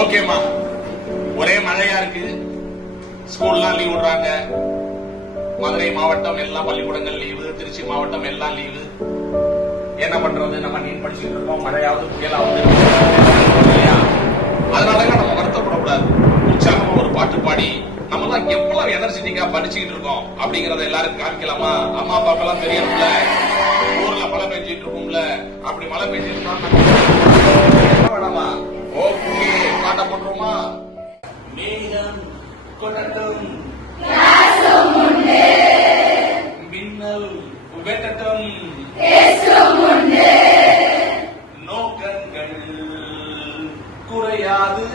ஓகேமா, ஒரே மழையா இருக்கு, ஸ்கூல்லாம் லீவ் விடுறாங்க. மதுரை மாவட்டம் எல்லாம் பள்ளிக்கூடங்கள் லீவு, திருச்சி மாவட்டம் எல்லாம் லீவு. என்ன பண்றது? நம்ம நீட் படிச்சுட்டு இருக்கோம், மழையாவது புயலாவது. அதனால நம்ம வருத்தப்படக்கூடாது. உற்சாகமா ஒரு பாட்டு பாடி நம்ம தான் எவ்வளவு எனர்ஜெட்டிக்கா படிச்சுக்கிட்டு இருக்கோம் அப்படிங்கறத எல்லாரும் காமிக்கலாமா? அம்மா அப்பாக்கெல்லாம் தெரியணும்ல, ஊர்ல மழை பெஞ்சிட்டு இருக்கும்ல. அப்படி மழை பெஞ்சிட்டு வேணாமா? ஓகே, பாட்ட போட்டுருமா? மேகம் கொட்டட்டும், மின்னல் வெட்டட்டும், நோக்கங்கள் குறையாது.